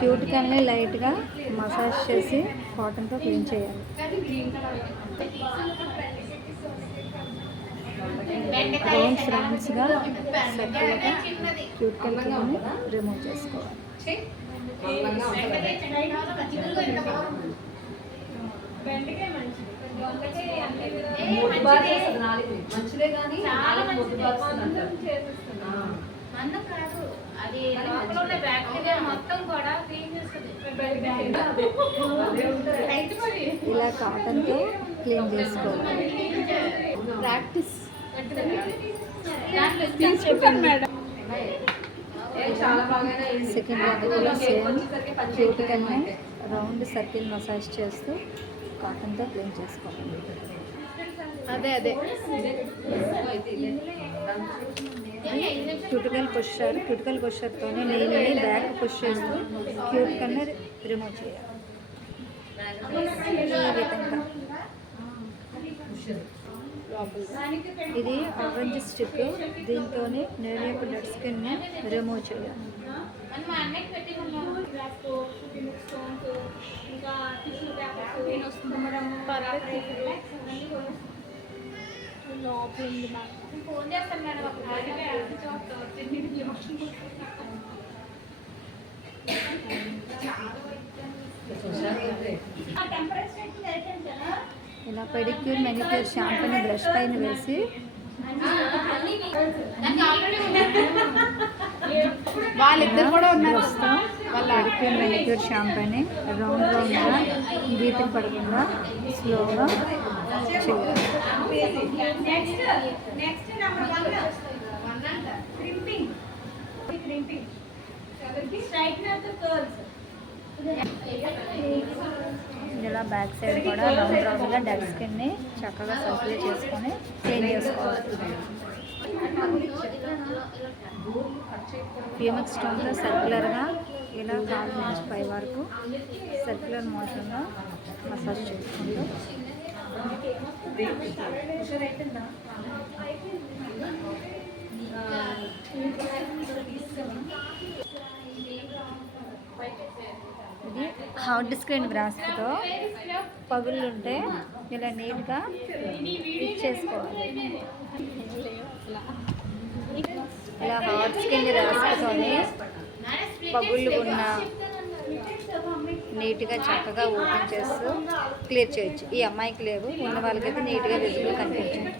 క్యూటికల్ని లైట్గా మసాజ్ చేసి కాటన్తో క్లీన్ చేయాలి. రౌండ్స్గా సర్కిల్గా క్యూటికల్ క్లీన్ని రిమూవ్ చేసుకోవాలి. ఇలా కాటన్తో క్లీన్ చేసుకోవాలి. ప్రాక్టీస్ సెకండ్ కూడా సేమ్ క్యూటికల్ని రౌండ్ సర్కిల్ మసాజ్ చేస్తూ కాటన్తో క్లీన్ చేసుకోవాలి. అదే క్యూటికల్ పుషర్తోనే నెయిల్ని బ్యాక్ పుష్ చేస్తూ క్యూటికల్ని రిమూవ్ చేయాలి. ఈ విధంగా ఇది ఆరెంజ్ స్టిక్, దీంతోనే నెయిల్ యొక్క డెడ్ స్కిన్ని రిమూవ్ చేయాలి. ఇలా పెడిక్యూర్ మెనిక్యూర్ షాంపూని బ్రష్ పైన వేసి వాళ్ళిద్దరు కూడా ఉన్నారు. పెడిక్యూర్ మెనిక్యూర్ షాంపూని రౌండ్గా గీతలు పడకుండా స్లోగా చేయాలి. ఇలా బ్యాక్ సైడ్ కూడా రౌండ్గా డెడ్ స్కిన్ని చక్కగా సర్కిల్ చేసుకొని క్లీన్ చేసుకోవాలి. ప్యూమిక్ స్టోన్తో సర్క్యులర్గా ఇలా కాలు నుంచి పై వరకు సర్క్యులర్ మోషన్లో మసాజ్ చేసుకుంటూ ఇది హార్డ్ స్క్రీన్ గ్రాస్ప్తో పగుళ్ళు ఉంటే ఇలా నీట్గా ఇచ్చేసుకోవాలి. ఇలా హార్డ్ స్క్రీన్ గ్రాస్ప్తోనే పగుళ్ళు ఉన్న నీట్గా చక్కగా ఓపెన్ చేస్తూ క్లియర్ చేయొచ్చు. ఈ అమ్మాయికి లేవు, ఉన్న వాళ్ళకైతే నీట్గా విజిబుల్ కనిపించింది.